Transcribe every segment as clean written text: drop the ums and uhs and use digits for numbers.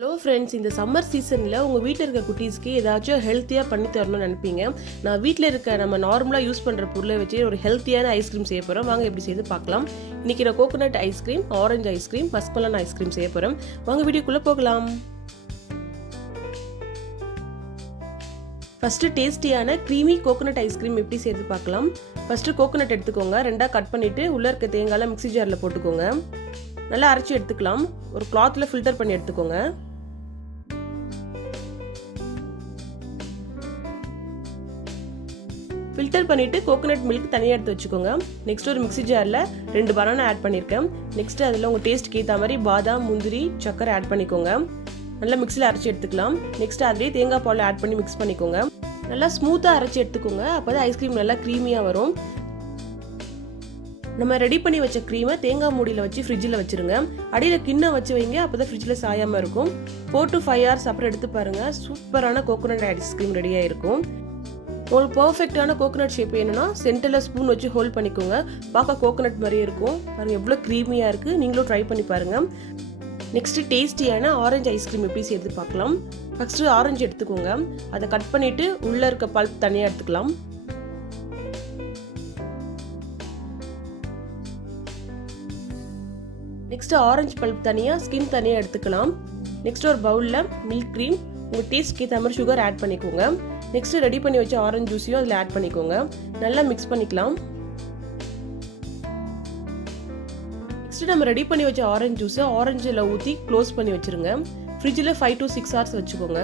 Hello friends, இந்த summer சீசனில் உங்கள் வீட்டில் இருக்க குட்டீஸ்க்கு ஏதாச்சும் ஹெல்த்தியாக பண்ணி தரணும்னு நினைப்பீங்க. நான் வீட்டில் இருக்க நம்ம நார்மலாக யூஸ் பண்ணுற பொருளை வச்சு ஒரு ஹெல்த்தியான ஐஸ்கிரீம் செய்ய போகிறோம். வாங்க எப்படி செய்து பார்க்கலாம். இன்றைக்கி நான் coconut ice cream, orange ice cream, muskmelon ice cream செய்ய போகிறோம். வாங்க வீடியோக்குள்ளே போகலாம். ஃபஸ்ட்டு டேஸ்டியான க்ரீமி கோகோனட் ஐஸ்கிரீம் எப்படி செய்து பார்க்கலாம். ஃபஸ்ட்டு கோகோனட் எடுத்துக்கோங்க. ரெண்டாக கட் பண்ணிவிட்டு உள்ளே இருக்க தேங்காயில் மிக்ஸி ஜாரில் போட்டுக்கோங்க. நல்லா அரைச்சி எடுத்துக்கலாம். ஒரு கிளாத்தில் ஃபில்டர் பண்ணி எடுத்துக்கோங்க. ஃபில்டர் பண்ணிவிட்டு கோகோனட் மில்க் தனியாக எடுத்து வச்சுக்கோங்க. நெக்ஸ்ட் ஒரு மிக்ஸி ஜாரில் 2 பனானா ஆட் பண்ணியிருக்கேன். நெக்ஸ்ட் அதில் உங்கள் டேஸ்ட்டுக்கு ஏற்ற மாதிரி பாதாம், முந்திரி, சக்கரை ஆட் பண்ணிக்கோங்க. நல்லா மிக்ஸியில் அரைச்சி எடுத்துக்கலாம். நெக்ஸ்ட் அதிலே தேங்காய் பால் ஆட் பண்ணி மிக்ஸ் பண்ணிக்கோங்க. நல்லா ஸ்மூத்தாக அரைச்சி எடுத்துக்கோங்க. அப்போ தான் ஐஸ்கிரீம் நல்லா க்ரீமியாக வரும். நம்ம ரெடி பண்ணி வச்ச க்ரீமை தேங்காய் மூடியில் வச்சு ஃப்ரிட்ஜில் வச்சுருங்க. அடியில் கிண்ணம் வச்சு வைங்க. அப்போ தான் ஃப்ரிட்ஜில் சாயாமல் இருக்கும். 4 to 5 hours அப்புறம் எடுத்து பாருங்கள். சூப்பரான கோகோனட் ஐஸ்கிரீம் ரெடியாக இருக்கும். உங்களுக்கு பர்ஃபெக்டான கோகோனட் ஷேப் வேணும்னா சென்டரில் ஸ்பூன் வச்சு ஹோல்ட் பண்ணிக்கோங்க. பார்க்க கோகோனட் மாதிரியே இருக்கும். பாருங்கள் எவ்வளோ க்ரீமியாக இருக்குது. நீங்களும் ட்ரை பண்ணி பாருங்கள். நெக்ஸ்ட்டு டேஸ்டியான ஆரஞ்சு ஐஸ்கிரீம் எப்படி செய்து பார்க்கலாம். ஃபஸ்ட்டு ஆரஞ்சு எடுத்துக்கோங்க. அதை கட் பண்ணிவிட்டு உள்ளே இருக்க பல்ப் தனியாக எடுத்துக்கலாம். நெக்ஸ்ட்டு ஆரஞ்சு பல்ப் தனியாக, ஸ்கின் தனியாக எடுத்துக்கலாம். நெக்ஸ்ட் ஒரு பவுலில் மில்க் க்ரீம், உங்கள் டேஸ்ட்க்கு ஏற்ற மாதிரி சுகர் ஆட் பண்ணிக்கோங்க. நெக்ஸ்ட் ரெடி பண்ணி வச்ச ஆரஞ்சு ஜூஸையும் அதில் ஆட் பண்ணிக்கோங்க. நல்லா மிக்ஸ் பண்ணிக்கலாம். நெக்ஸ்ட் நம்ம ரெடி பண்ணி வச்ச ஆரஞ்சு ஜூஸை ஆரஞ்சில் ஊற்றி க்ளோஸ் பண்ணி வச்சுருங்க. ஃப்ரிட்ஜில் 5 to 6 hours வச்சுக்கோங்க.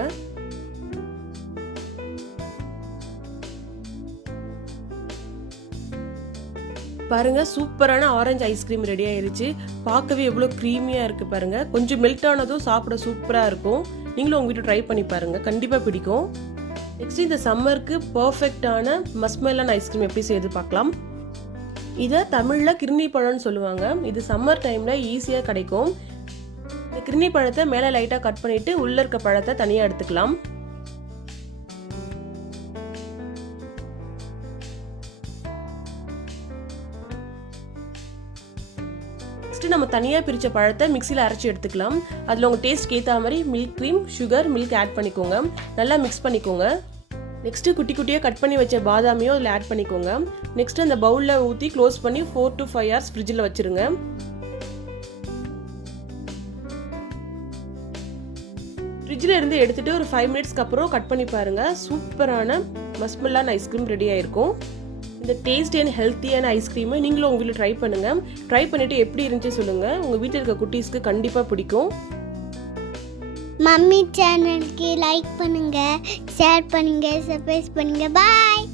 பாருங்க, சூப்பரான ஆரஞ்சு ஐஸ்கிரீம் ரெடி ஆயிருச்சு. பார்க்கவே எவ்வளோ க்ரீமியாக இருக்குது பாருங்க. கொஞ்சம் மெல்ட் ஆனதும் சாப்பிட சூப்பராக இருக்கும். நீங்களும் உங்கள் வீட்டில் ட்ரை பண்ணி பாருங்கள், கண்டிப்பாக பிடிக்கும். நெக்ஸ்ட் இந்த சம்மருக்கு பர்ஃபெக்டான மஸ்க்மெலன் ஐஸ்கிரீம் எப்படி செய்து பார்க்கலாம். இதை தமிழில் கிர்னி பழம்னு சொல்லுவாங்க. இது சம்மர் டைமில் ஈஸியாக கிடைக்கும். இந்த கிர்னி பழத்தை மேலே லைட்டாக கட் பண்ணிவிட்டு உள்ளே இருக்க பழத்தை தனியாக எடுத்துக்கலாம். நெக்ஸ்ட் நம்ம தனியாக பிரித்த பழத்தை மிக்சியில் அரைச்சி எடுத்துக்கலாம். அதில் உங்கள் டேஸ்ட்க்கு ஏற்ற மாதிரி milk cream, sugar, milk add பண்ணிக்கோங்க. நல்லா மிக்ஸ் பண்ணிக்கோங்க. நெக்ஸ்ட்டு குட்டி குட்டியாக கட் பண்ணி வச்ச பாதாமியும் அதில் ஆட் பண்ணிக்கோங்க. நெக்ஸ்ட் அந்த பவுலில் ஊற்றி க்ளோஸ் பண்ணி 4 to 5 hours ஃப்ரிட்ஜில் வச்சுருங்க. ஃப்ரிட்ஜில் இருந்து எடுத்துகிட்டு ஒரு 5 minutesக்கு அப்புறம் கட் பண்ணி பாருங்கள். சூப்பரான மஸ்க்மெலன் ஐஸ்கிரீம் ரெடி ஆயிருக்கும். இந்த டேஸ்டி அண்ட் ஹெல்த்தியான ஐஸ்கிரீமை நீங்களும் உங்கள் வீட்டில் ட்ரை பண்ணுங்கள். ட்ரை பண்ணிவிட்டு எப்படி இருந்துச்சு சொல்லுங்கள். உங்கள் வீட்டில் இருக்க குட்டீஸ்க்கு கண்டிப்பாக பிடிக்கும். மம்மி சேனலுக்கு லைக் பண்ணுங்கள், ஷேர் பண்ணுங்கள், சப்ஸ்கிரைப் பண்ணுங்கள். பாய்.